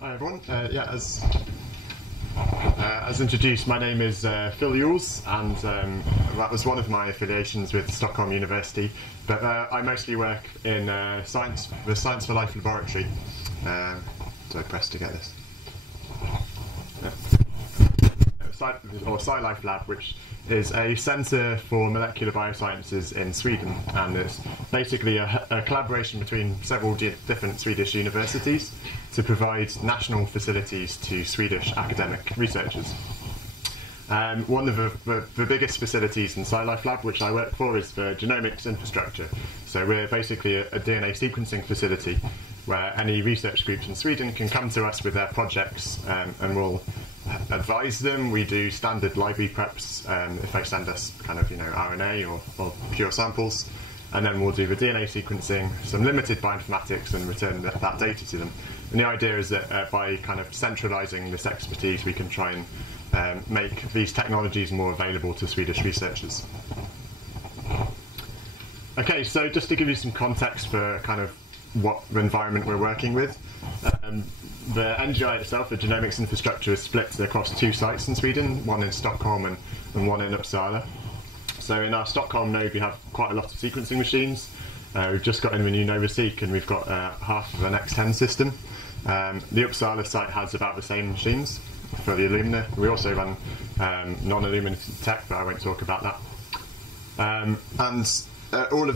Hi everyone. As introduced, my name is Phil Ewels, and that was one of my affiliations with Stockholm University. But I mostly work in the Science for Life laboratory. Do I press to get this? Or SciLife Lab, which is a centre for molecular biosciences in Sweden, and it's basically a collaboration between several different Swedish universities to provide national facilities to Swedish academic researchers. One of the biggest facilities in SciLife Lab, which I work for, is the genomics infrastructure. So we're basically a DNA sequencing facility where any research groups in Sweden can come to us with their projects, and we'll advise them. We do standard library preps if they send us kind of RNA or pure samples, and then we'll do the DNA sequencing, some limited bioinformatics, and return that data to them. And the idea is that by kind of centralising this expertise, we can try and make these technologies more available to Swedish researchers. Okay, so just to give you some context for kind of what the environment we're working with. The NGI itself, the genomics infrastructure, is split across 2 sites in Sweden, one in Stockholm and one in Uppsala. So in our Stockholm node we have quite a lot of sequencing machines. We've just got in the new NovaSeq, and we've got half of an X10 system. The Uppsala site has about the same machines for the Illumina. We also run non-Illumina tech, but I won't talk about that. All of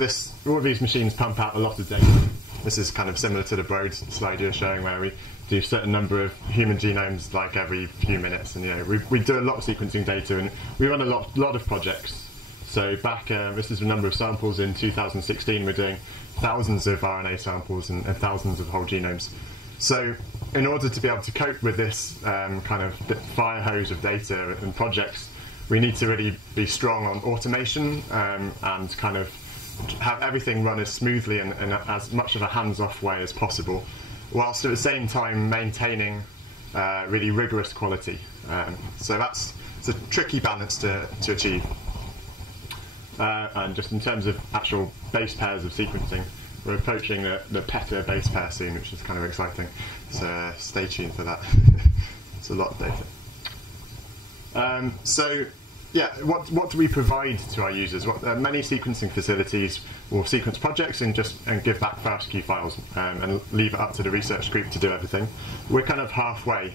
these machines pump out a lot of data. This is kind of similar to the Broad slide you're showing, where we do a certain number of human genomes like every few minutes, and we do a lot of sequencing data, and we run a lot of projects. So back, this is the number of samples in 2016. We're doing thousands of RNA samples and thousands of whole genomes. So in order to be able to cope with this kind of fire hose of data and projects, we need to really be strong on automation and kind of have everything run as smoothly and as much of a hands-off way as possible, whilst at the same time maintaining really rigorous quality. So it's a tricky balance to achieve. And just in terms of actual base pairs of sequencing, we're approaching the peta base pair soon, which is kind of exciting. So stay tuned for that. It's a lot of data. Yeah, what do we provide to our users? Many sequencing facilities will sequence projects and give back FASTQ files and leave it up to the research group to do everything. We're kind of halfway.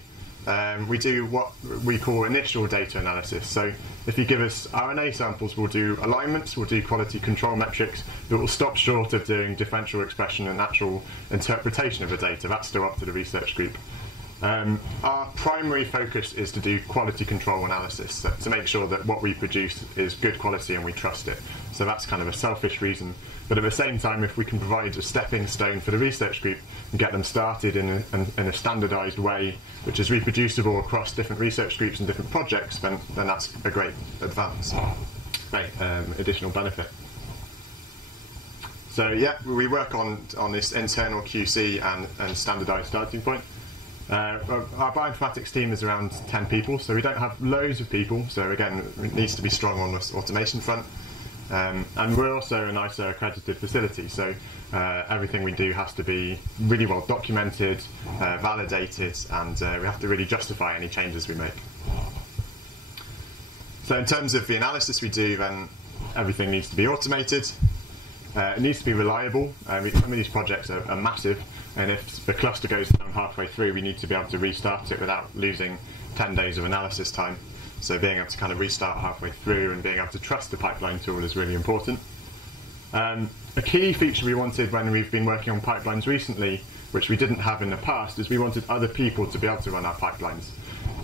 We do what we call initial data analysis. So if you give us RNA samples, we'll do alignments, we'll do quality control metrics, but we'll stop short of doing differential expression and actual interpretation of the data. That's still up to the research group. Our primary focus is to do quality control analysis, to make sure that what we produce is good quality and we trust it. So that's kind of a selfish reason. But at the same time, if we can provide a stepping stone for the research group and get them started in a standardised way, which is reproducible across different research groups and different projects, then that's a great advance, great additional benefit. So yeah, we work on this internal QC and standardised starting point. Our bioinformatics team is around 10 people, so we don't have loads of people, so again it needs to be strong on this automation front. And we're also an ISO accredited facility, so everything we do has to be really well documented, validated, and we have to really justify any changes we make. So in terms of the analysis we do, then everything needs to be automated. It needs to be reliable. Some of these projects are massive, and if the cluster goes down halfway through, we need to be able to restart it without losing 10 days of analysis time. So being able to kind of restart halfway through and being able to trust the pipeline tool is really important. A key feature we wanted when we've been working on pipelines recently, which we didn't have in the past, is we wanted other people to be able to run our pipelines.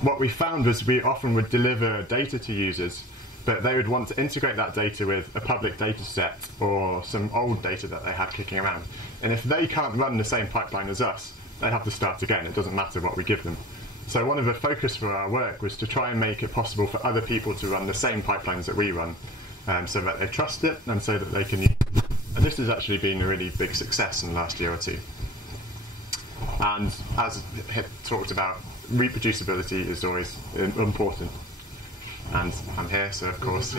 What we found was we often would deliver data to users, but they would want to integrate that data with a public data set or some old data that they had kicking around. And if they can't run the same pipeline as us, they have to start again. It doesn't matter what we give them. So one of the focus for our work was to try and make it possible for other people to run the same pipelines that we run, so that they trust it and so that they can use it. And this has actually been a really big success in the last year or two. And as Hip talked about, reproducibility is always important. And I'm here, so of course,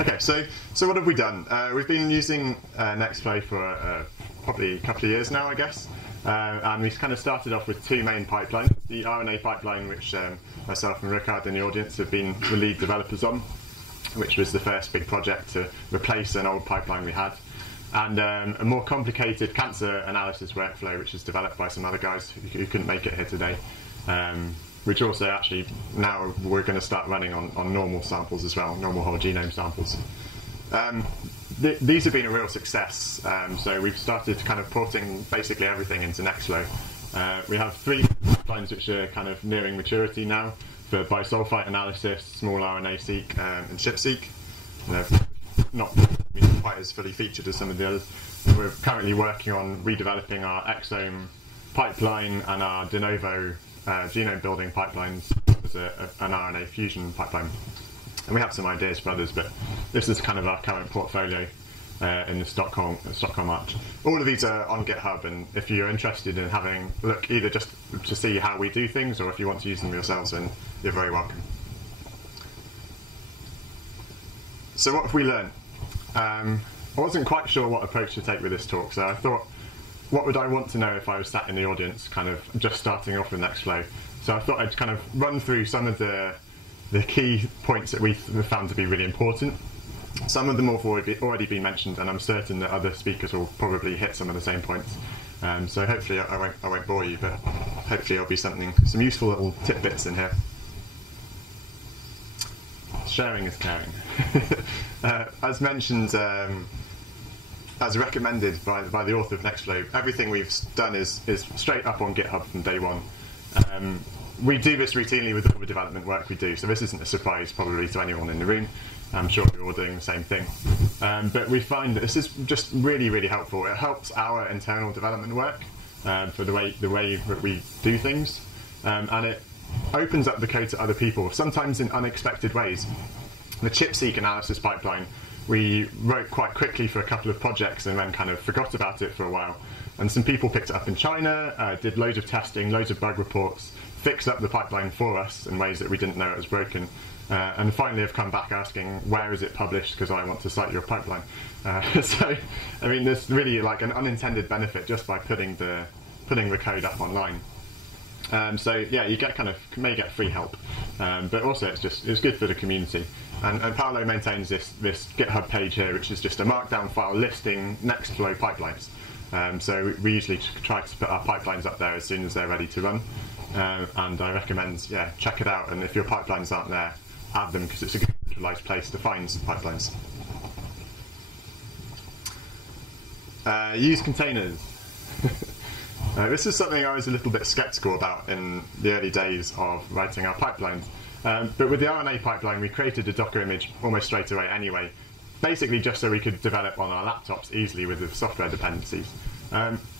Okay, Okay, so what have we done? We've been using Nextflow for probably a couple of years now, I guess. And we kind of started off with two main pipelines. The RNA pipeline, which myself and Ricard in the audience have been the lead developers on, which was the first big project to replace an old pipeline we had. And a more complicated cancer analysis workflow, which is developed by some other guys who couldn't make it here today. Which also actually now we're going to start running on normal samples as well, normal whole genome samples. These have been a real success, so we've started kind of porting basically everything into Nextflow. We have three pipelines which are kind of nearing maturity now for bisulfite analysis, small RNA-seq, and ChIP-seq. They're not quite as fully featured as some of the others. We're currently working on redeveloping our exome pipeline and our de novo genome building pipelines as an RNA fusion pipeline. And we have some ideas for others, but this is kind of our current portfolio in the Stockholm Arch. All of these are on GitHub, and if you're interested in having a look, either just to see how we do things, or if you want to use them yourselves, then you're very welcome. So what have we learned? I wasn't quite sure what approach to take with this talk, so I thought, what would I want to know if I was sat in the audience, kind of just starting off with Nextflow? So I thought I'd kind of run through some of the key points that we've found to be really important. Some of them have already been mentioned, and I'm certain that other speakers will probably hit some of the same points. So hopefully I won't bore you, but hopefully there'll be some useful little tidbits in here. Sharing is caring. As mentioned, as recommended by the author of Nextflow, everything we've done is straight up on GitHub from day one. We do this routinely with all the development work we do, so this isn't a surprise probably to anyone in the room. I'm sure we're all doing the same thing. But we find that this is just really, really helpful. It helps our internal development work for the way that we do things, and it opens up the code to other people, sometimes in unexpected ways. The ChIP-seq analysis pipeline we wrote quite quickly for a couple of projects and then kind of forgot about it for a while. And some people picked it up in China, did loads of testing, loads of bug reports, fixed up the pipeline for us in ways that we didn't know it was broken, and finally have come back asking, where is it published, because I want to cite your pipeline. So, I mean, there's really like an unintended benefit just by putting the code up online. So yeah, you may get free help, but also it's good for the community. And Paolo maintains this GitHub page here, which is just a markdown file listing Nextflow pipelines. So we usually try to put our pipelines up there as soon as they're ready to run. And I recommend, check it out. And if your pipelines aren't there, add them, because it's a good centralized place to find some pipelines. Use containers. This is something I was a little bit skeptical about in the early days of writing our pipelines. But with the RNA pipeline, we created a Docker image almost straight away anyway, basically just so we could develop on our laptops easily with the software dependencies.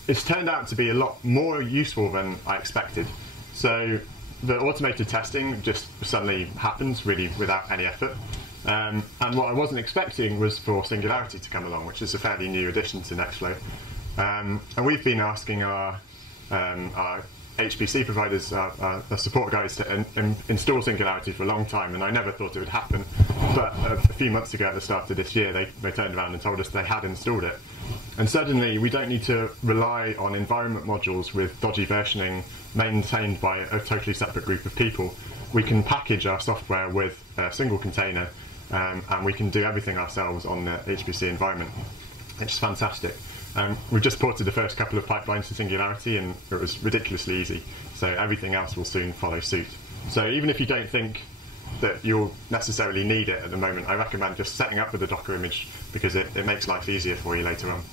It's turned out to be a lot more useful than I expected. So the automated testing just suddenly happens really without any effort. And what I wasn't expecting was for Singularity to come along, which is a fairly new addition to Nextflow. And we've been asking our HPC providers, our support guys, to install Singularity for a long time, and I never thought it would happen. But a few months ago at the start of this year, they turned around and told us they had installed it. And suddenly we don't need to rely on environment modules with dodgy versioning maintained by a totally separate group of people. We can package our software with a single container, and we can do everything ourselves on the HPC environment. It's fantastic. We've just ported the first couple of pipelines to Singularity, and it was ridiculously easy. So everything else will soon follow suit. So even if you don't think that you'll necessarily need it at the moment, I recommend just setting up with a Docker image, because it makes life easier for you later on.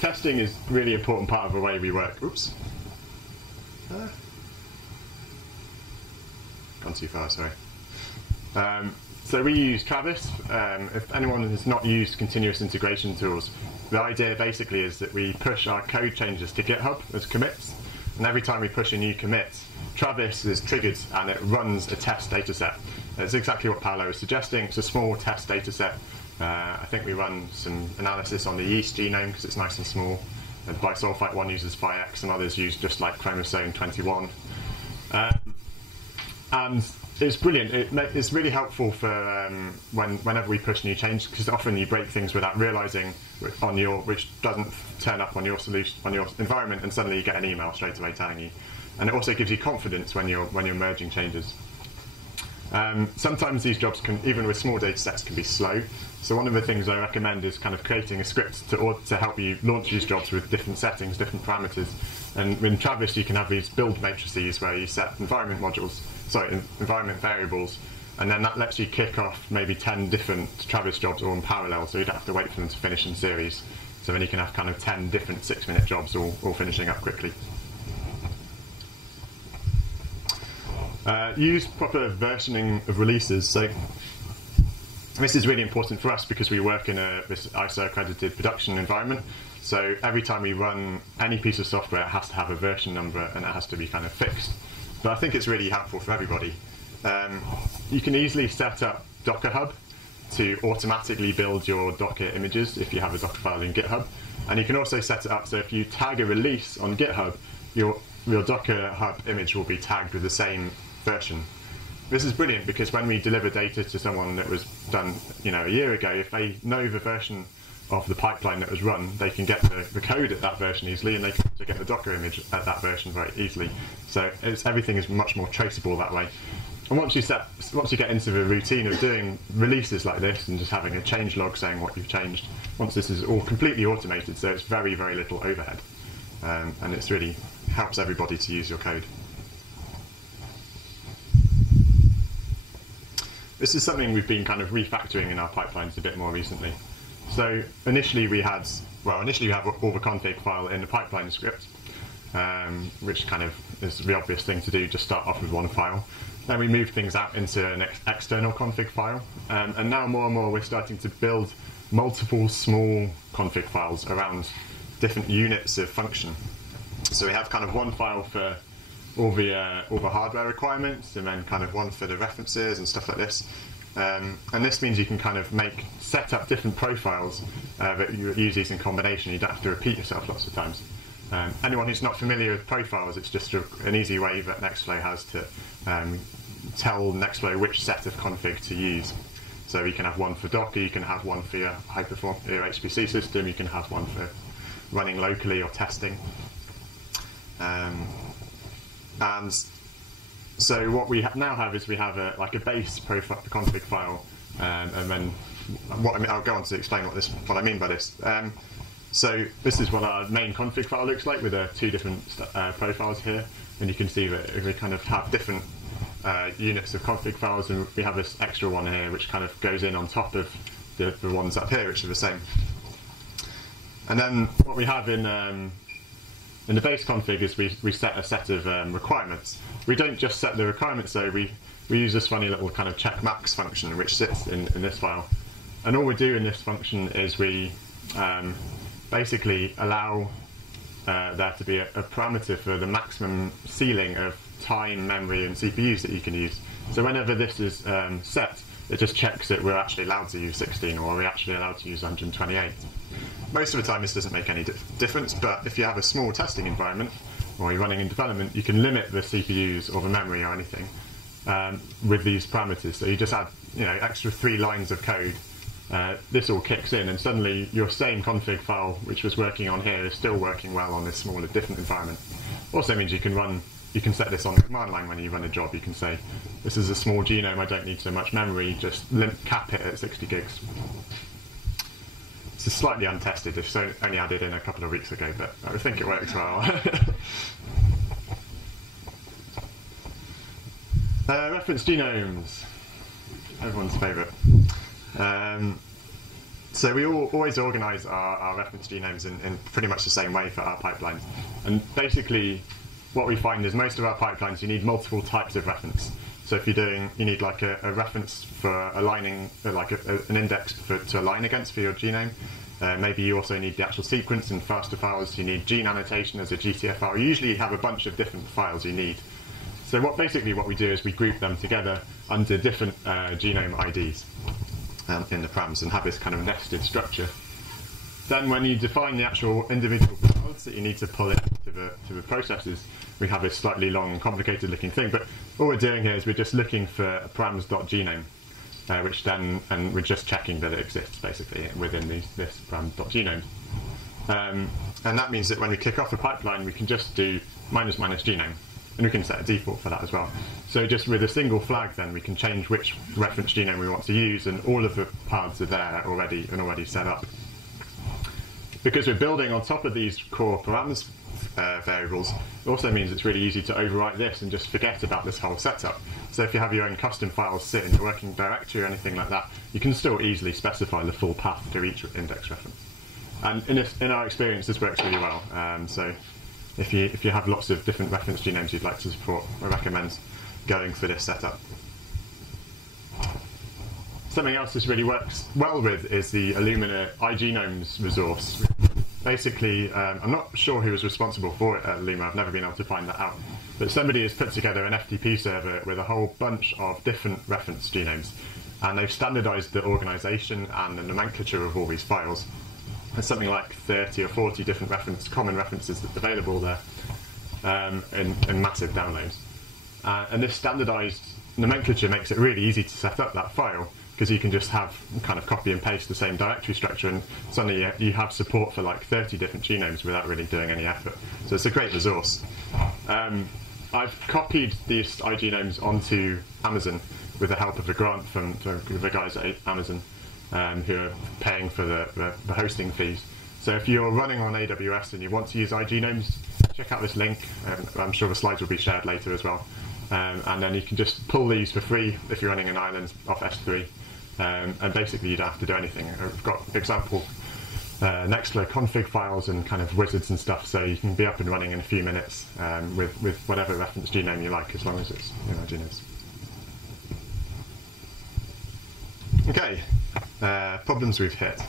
Testing is a really important part of the way we work. Oops. Gone too far, sorry. So we use Travis. If anyone has not used continuous integration tools, the idea basically is that we push our code changes to GitHub as commits, and every time we push a new commit, Travis is triggered and it runs a test dataset. That's exactly what Paolo is suggesting. It's a small test dataset. I think we run some analysis on the yeast genome because it's nice and small. And bisulfite one uses 5x, and others use just like chromosome 21. And it's brilliant. It's really helpful for whenever we push new change, because often you break things without realizing which doesn't turn up on your solution, on your environment, and suddenly you get an email straight away telling you. And it also gives you confidence when you're merging changes. Sometimes these jobs can, even with small data sets, can be slow. So one of the things I recommend is kind of creating a script to help you launch these jobs with different settings, different parameters. And in Travis, you can have these build matrices where you set environment variables, and then that lets you kick off maybe 10 different Travis jobs all in parallel, so you don't have to wait for them to finish in series. So then you can have kind of 10 different 6-minute jobs all finishing up quickly. Use proper versioning of releases. So this is really important for us because we work in this ISO accredited production environment. So every time we run any piece of software, it has to have a version number and it has to be kind of fixed. But I think it's really helpful for everybody. You can easily set up Docker Hub to automatically build your Docker images if you have a Docker file in GitHub. And you can also set it up so if you tag a release on GitHub, your Docker Hub image will be tagged with the same version. This is brilliant because when we deliver data to someone that was done a year ago, if they know the version of the pipeline that was run, they can get the code at that version easily, and they can also get the Docker image at that version very easily. So everything is much more traceable that way. And once you get into the routine of doing releases like this and just having a change log saying what you've changed, once this is all completely automated, so it's very, very little overhead. And it's really helps everybody to use your code. This is something we've been kind of refactoring in our pipelines a bit more recently. So initially we have all the config file in the pipeline script, which kind of is the obvious thing to do, just start off with one file. Then we moved things out into an external config file, and now more and more we're starting to build multiple small config files around different units of function. So we have kind of one file for all the hardware requirements, and then kind of one for the references and stuff like this. And this means you can kind of set up different profiles that you use these in combination. You don't have to repeat yourself lots of times. Anyone who's not familiar with profiles, it's just an easy way that Nextflow has to tell Nextflow which set of config to use. So you can have one for Docker, you can have one for your your HPC system, you can have one for running locally or testing. And so what we now have is we have a base profile config file, and then I'll go on to explain what I mean by this. So this is what our main config file looks like with two different profiles here, and you can see that we kind of have different units of config files, and we have this extra one here which kind of goes in on top of the ones up here which are the same. And then what we have in the base config is we set a set of requirements. We don't just set the requirements though, we use this funny little kind of check max function which sits in this file. And all we do in this function is we basically allow there to be a parameter for the maximum ceiling of time, memory and CPUs that you can use. So whenever this is set, it just checks that we're actually allowed to use 16 or we're actually allowed to use 128. Most of the time this doesn't make any difference, but if you have a small testing environment or you're running in development, you can limit the CPUs or the memory or anything with these parameters. So you just add extra 3 lines of code. This all kicks in, and suddenly your same config file which was working on here is still working well on this smaller different environment. Also means you can set this on the command line when you run a job. You can say, this is a small genome, I don't need so much memory, just cap it at 60 gigs. This is slightly untested, it's only added in a couple of weeks ago, but I think it works well. Reference genomes, everyone's favourite. So we always organise our reference genomes in pretty much the same way for our pipelines. And basically, what we find is most of our pipelines, you need multiple types of reference. So if you need like a reference for aligning, like an index to align against for your genome. Maybe you also need the actual sequence and faster files. You need gene annotation as a GTF file. You usually have a bunch of different files you need. So basically what we do is we group them together under different genome IDs in the params and have this kind of nested structure. Then when you define the actual individual files that you need to pull into the processes, we have this slightly long and complicated looking thing. But all we're doing here is we're just looking for params.genome, which then, and we're just checking that it exists basically within this params.genome. And that means that when we kick off a pipeline, we can just do --genome, and we can set a default for that as well. So just with a single flag, then we can change which reference genome we want to use, and all of the paths are there already set up. Because we're building on top of these core params variables, it also means it's really easy to overwrite this and just forget about this whole setup. So if you have your own custom files sit in your working directory or anything like that, you can still easily specify the full path to each index reference. And in our experience, this works really well. So if you have lots of different reference genomes you'd like to support, I recommend going for this setup. Something else this really works well with is the Illumina iGenomes resource. Basically, I'm not sure who was responsible for it at Illumina, I've never been able to find that out. But somebody has put together an FTP server with a whole bunch of different reference genomes, and they've standardized the organization and the nomenclature of all these files. There's something like 30 or 40 different common references that's available there in massive downloads. And this standardized nomenclature makes it really easy to set up that file, because you can just have kind of copy and paste the same directory structure, and suddenly you have support for like 30 different genomes without really doing any effort. So it's a great resource. I've copied these iGenomes onto Amazon with the help of a grant from the guys at Amazon, who are paying for the hosting fees. So if you're running on AWS and you want to use iGenomes, check out this link. I'm sure the slides will be shared later as well. And then you can just pull these for free if you're running an island off S3. And basically you don't have to do anything. I've got example Nextflow config files and kind of wizards and stuff, so you can be up and running in a few minutes with whatever reference genome you like, as long as it's genomes. Okay, problems we've hit.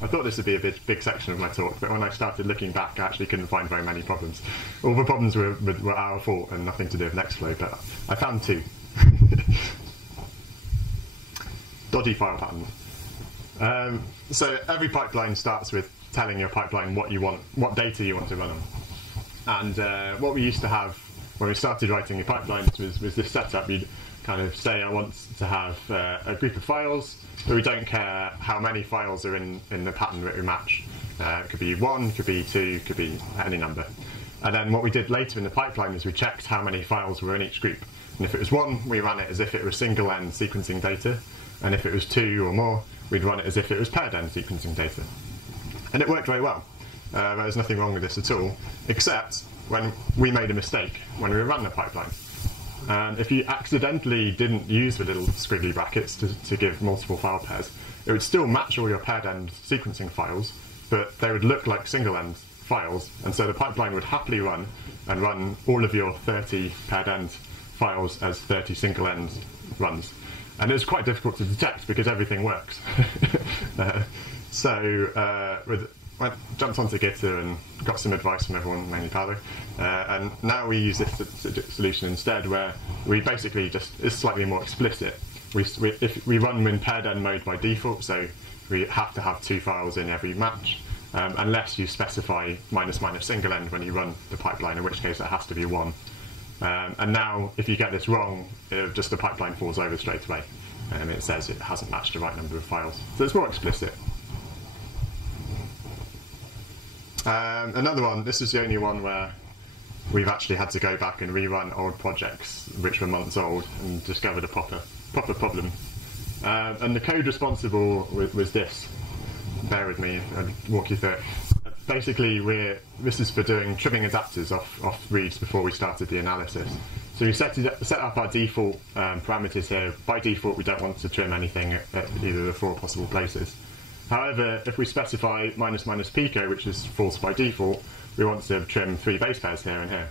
I thought this would be a big section of my talk, but when I started looking back, I actually couldn't find very many problems. All the problems were our fault and nothing to do with Nextflow, but I found two. Dodgy file patterns. So every pipeline starts with telling your pipeline what data you want to run on. And what we used to have when we started writing the pipelines was this setup. You'd kind of say, I want to have a group of files, but we don't care how many files are in the pattern that we match. It could be 1, could be 2, could be any number. And then what we did later in the pipeline is we checked how many files were in each group. And if it was 1, we ran it as if it was single-end sequencing data. And if it was 2 or more, we'd run it as if it was paired-end sequencing data. And it worked very well. There was nothing wrong with this at all, except when we made a mistake when we ran the pipeline. And if you accidentally didn't use the little squiggly brackets to give multiple file pairs, it would still match all your paired-end sequencing files, but they would look like single-end files, and so the pipeline would happily run all of your 30 paired-end files as 30 single-end runs. And it was quite difficult to detect because everything works. I jumped onto GitHub and got some advice from everyone, mainly Paolo, and now we use this solution instead, where we basically it's slightly more explicit. If we run in paired end mode by default, so we have to have 2 files in every match, unless you specify -- single end when you run the pipeline, in which case it has to be 1. And now, if you get this wrong, the pipeline falls over straight away, and it says it hasn't matched the right number of files. So it's more explicit. Another one, this is the only one where we've actually had to go back and rerun old projects which were months old and discovered a proper problem. And the code responsible was this. Bear with me, I'll walk you through it. Basically, this is for doing trimming adapters off reads before we started the analysis. So we set up our default parameters here. By default, we don't want to trim anything at either of the 4 possible places. However, if we specify -- pico, which is false by default, we want to trim 3 base pairs here and here.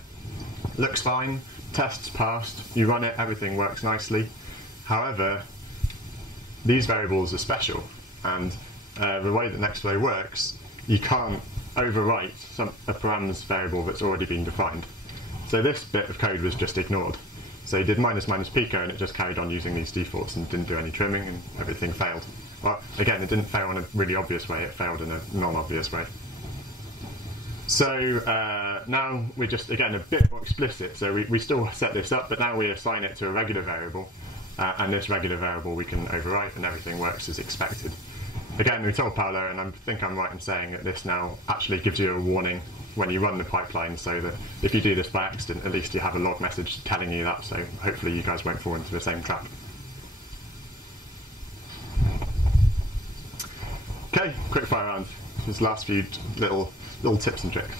Looks fine, tests passed, you run it, everything works nicely. However, these variables are special, and the way that Nextflow works, you can't overwrite a params variable that's already been defined. So this bit of code was just ignored. So you did -- pico, and it just carried on using these defaults and didn't do any trimming, and everything failed. Well, again, it didn't fail in a really obvious way, it failed in a non-obvious way. So now we're just, again, a bit more explicit. So we still set this up, but now we assign it to a regular variable. And this regular variable we can overwrite, and everything works as expected. Again, we told Paolo, and I think I'm right in saying that this now actually gives you a warning when you run the pipeline, so that if you do this by accident, at least you have a log message telling you that, so hopefully you guys won't fall into the same trap. Okay, quick fire round. These last few little tips and tricks.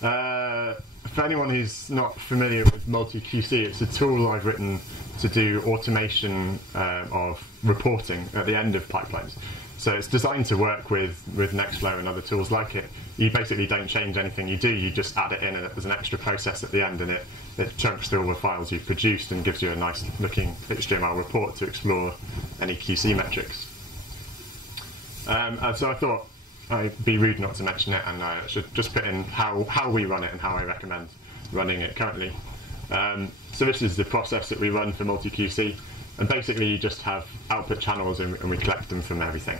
For anyone who's not familiar with multi-QC, it's a tool I've written to do automation of reporting at the end of pipelines. So it's designed to work with Nextflow and other tools like it. You basically don't change anything you do, you just add it in as an extra process at the end, and it chunks through all the files you've produced and gives you a nice looking HTML report to explore any QC metrics. And so I thought I'd be rude not to mention it, and I should just put in how we run it and how I recommend running it currently. So this is the process that we run for multi-QC, and basically you just have output channels and we collect them from everything.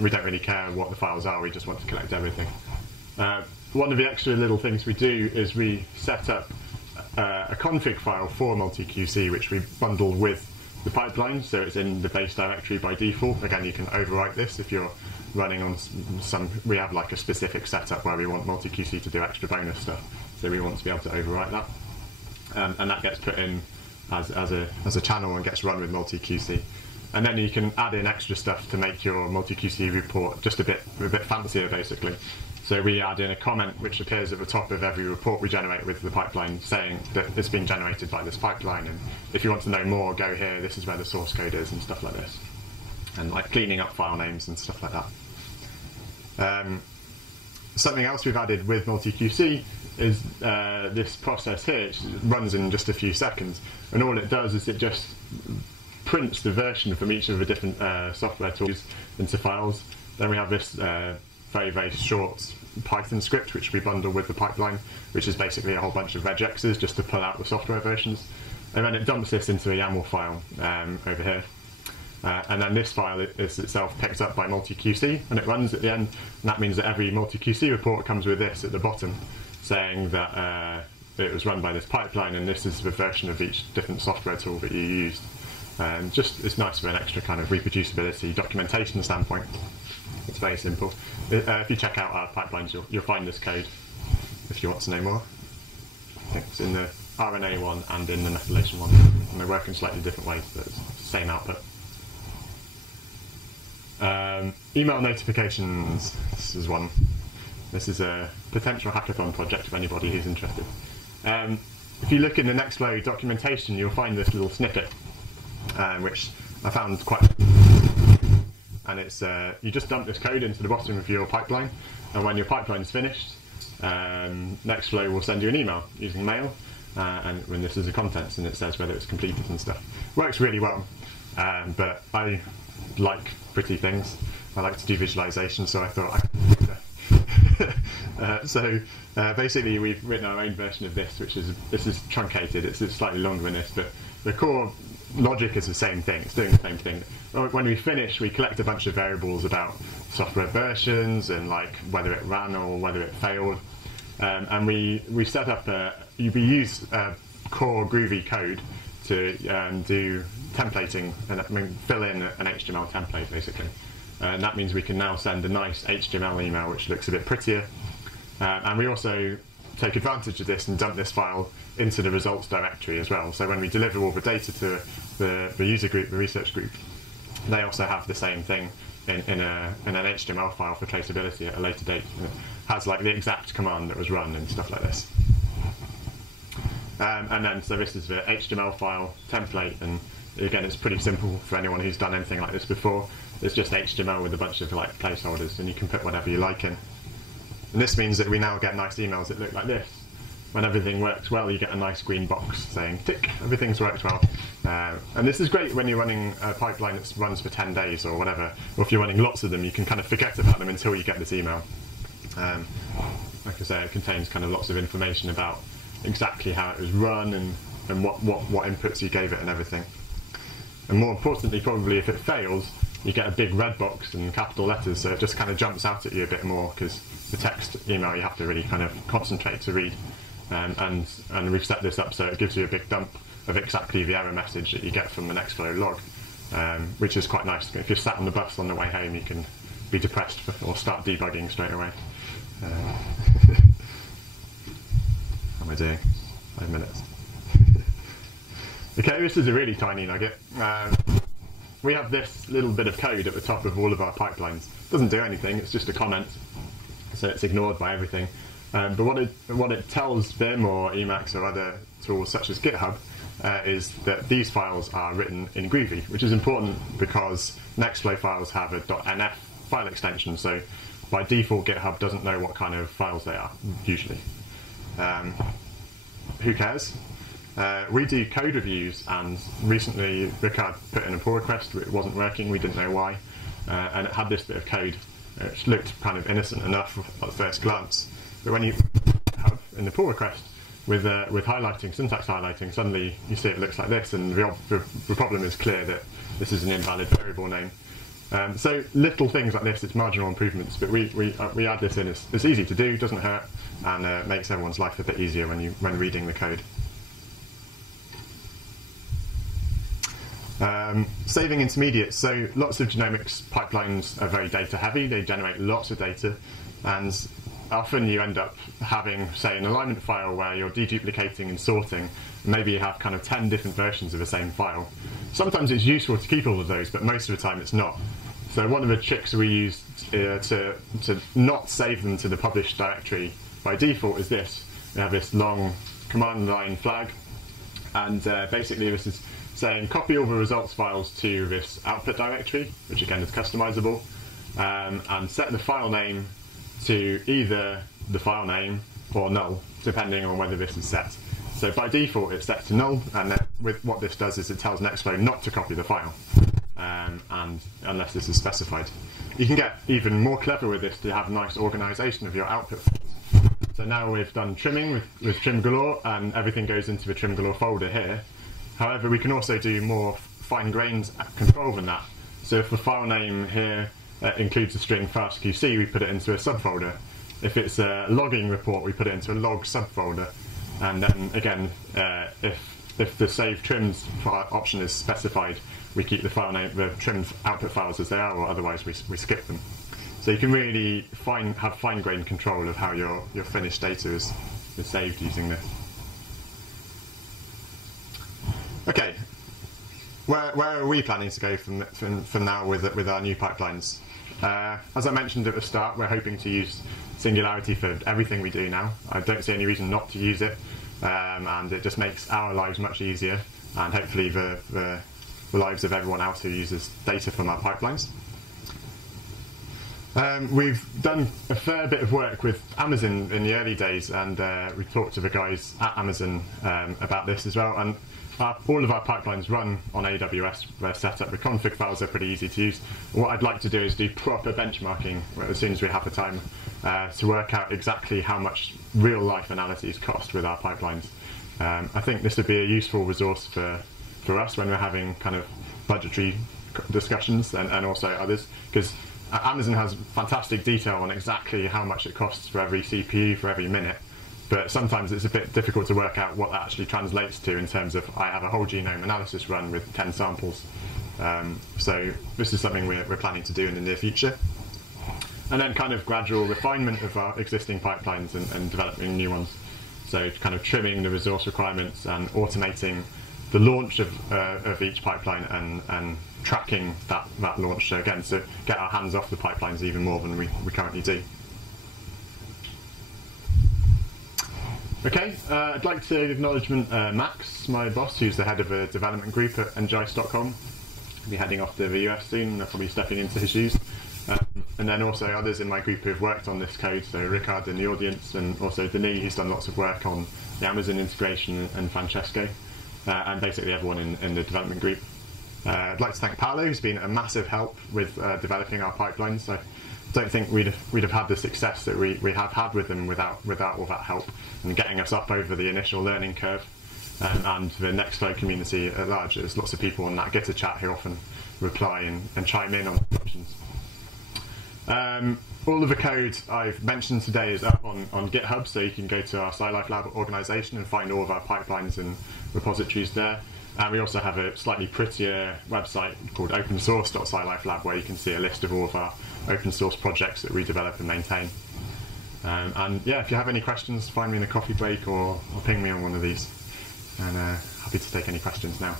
We don't really care what the files are, we just want to collect everything. One of the extra little things we do is we set up a config file for multi-QC, which we bundle with the pipeline, so it's in the base directory by default. Again, you can overwrite this if you're running on we have like a specific setup where we want multi-QC to do extra bonus stuff, so we want to be able to overwrite that. And that gets put in as a channel and gets run with multi-QC. And then you can add in extra stuff to make your multi-QC report just a bit fancier, basically. So we add in a comment which appears at the top of every report we generate with the pipeline, saying that it's been generated by this pipeline, and if you want to know more, go here, this is where the source code is, and stuff like this. And like cleaning up file names and stuff like that. Something else we've added with multi-QC is this process here. It runs in just a few seconds, and all it does is it just prints the version from each of the different software tools into files. Then we have this very, very short Python script which we bundle with the pipeline, which is basically a whole bunch of regexes just to pull out the software versions. And then it dumps this into a YAML file over here. And then this file is itself picked up by multi-QC, and it runs at the end, and that means that every multi-QC report comes with this at the bottom, saying that it was run by this pipeline, and this is the version of each different software tool that you used. And just, it's nice for an extra kind of reproducibility documentation standpoint. It's very simple. If you check out our pipelines, you'll find this code if you want to know more. I think it's in the RNA one and in the methylation one, and they work in slightly different ways, but it's the same output. Email notifications, this is one. This is a potential hackathon project if anybody who's interested. If you look in the Nextflow documentation, you'll find this little snippet, which I found quite... And it's you just dump this code into the bottom of your pipeline, and when your pipeline's finished, Nextflow will send you an email using mail, and when this is the contents, and it says whether it's completed and stuff. Works really well, but I like pretty things. I like to do visualization, so I thought basically we've written our own version of this, this is truncated. It's slightly longer than this, but the core logic is the same thing. It's doing the same thing. When we finish, we collect a bunch of variables about software versions and like whether it ran or whether it failed, and we set up we use core Groovy code to do templating and fill in an HTML template basically. And that means we can now send a nice HTML email which looks a bit prettier, and we also take advantage of this and dump this file into the results directory as well. So when we deliver all the data to the user group, the research group, they also have the same thing in an HTML file for traceability at a later date. And it has like the exact command that was run and stuff like this. And then, so this is the HTML file template, and again, it's pretty simple for anyone who's done anything like this before. It's just HTML with a bunch of like placeholders, and you can put whatever you like in. And this means that we now get nice emails that look like this. When everything works well, you get a nice green box saying, tick, everything's worked well. And this is great when you're running a pipeline that runs for 10 days or whatever, or if you're running lots of them, you can kind of forget about them until you get this email. Like I say, it contains kind of lots of information about exactly how it was run and what inputs you gave it and everything. And more importantly, probably if it fails, you get a big red box in capital letters, so it just kind of jumps out at you a bit more, because the text email you have to really kind of concentrate to read. And we've set this up so it gives you a big dump of exactly the error message that you get from the Nextflow log, which is quite nice. If you're sat on the bus on the way home, you can be depressed or start debugging straight away. How am I doing? 5 minutes. Okay, this is a really tiny nugget. We have this little bit of code at the top of all of our pipelines. It doesn't do anything, it's just a comment, so it's ignored by everything. But what it tells Vim or Emacs or other tools such as GitHub is that these files are written in Groovy, which is important because Nextflow files have a .nf file extension, so by default GitHub doesn't know what kind of files they are, usually. Who cares? We do code reviews, and recently Ricard put in a pull request, it wasn't working, we didn't know why, and it had this bit of code which looked kind of innocent enough at first glance, but when you have in the pull request with highlighting, syntax highlighting, suddenly you see it looks like this, and the problem is clear that this is an invalid variable name. So little things like this, it's marginal improvements, but we add this in. It's easy to do, doesn't hurt, and makes everyone's life a bit easier when reading the code. Saving intermediates. So lots of genomics pipelines are very data heavy. They generate lots of data, and often you end up having, say, an alignment file where you're deduplicating and sorting. Maybe you have kind of 10 different versions of the same file. Sometimes it's useful to keep all of those, but most of the time it's not. So one of the tricks we use to not save them to the published directory by default is this. We have this long command line flag, and basically this is saying copy all the results files to this output directory, which again is customizable, and set the file name to either the file name or null, depending on whether this is set. So by default it's set to null, and then with what this does is it tells Nextflow not to copy the file, and unless this is specified. You can get even more clever with this to have nice organization of your output files. So now we've done trimming with trim galore, and everything goes into the trim galore folder here. However, we can also do more fine-grained control than that. So if the file name here includes the string fastqc, we put it into a subfolder. If it's a logging report, we put it into a log subfolder. And then again, if the save trims option is specified, we keep the file name, the trimmed output files as they are, or otherwise we skip them. So you can really have fine-grained control of how your finished data is saved using this. Okay, where are we planning to go from now with our new pipelines? As I mentioned at the start, we're hoping to use Singularity for everything we do now. I don't see any reason not to use it, and it just makes our lives much easier, and hopefully the lives of everyone else who uses data from our pipelines. We've done a fair bit of work with Amazon in the early days, and we talked to the guys at Amazon about this as well. And all of our pipelines run on AWS. They're set up. The config files are pretty easy to use. What I'd like to do is do proper benchmarking as soon as we have the time to work out exactly how much real-life analyses cost with our pipelines. I think this would be a useful resource for us when we're having kind of budgetary discussions and also others, because Amazon has fantastic detail on exactly how much it costs for every CPU for every minute. But sometimes it's a bit difficult to work out what that actually translates to in terms of I have a whole genome analysis run with 10 samples. So this is something we're planning to do in the near future. And then kind of gradual refinement of our existing pipelines and developing new ones. So kind of trimming the resource requirements and automating the launch of each pipeline and tracking that launch. So again, to get our hands off the pipelines even more than we currently do. Okay, I'd like to acknowledge Max, my boss, who's the head of a development group at enjoy.com. He'll be heading off to the US soon, I'll probably stepping into his shoes. And then also others in my group who've worked on this code, so Ricard in the audience, and also Denis, who's done lots of work on the Amazon integration, and Francesco, and basically everyone in the development group. I'd like to thank Paolo, who's been a massive help with developing our pipelines. I don't think we'd have had the success that we have had with them without all that help and getting us up over the initial learning curve. And the Nextflow community at large, there's lots of people on that GitHub chat who often reply and chime in on questions. all of the code I've mentioned today is up on GitHub, so you can go to our SciLife Lab organisation and find all of our pipelines and repositories there. And we also have a slightly prettier website called opensource.scilifelab, where you can see a list of all of our open source projects that we develop and maintain. And yeah, if you have any questions, find me in a coffee break or ping me on one of these. And happy to take any questions now.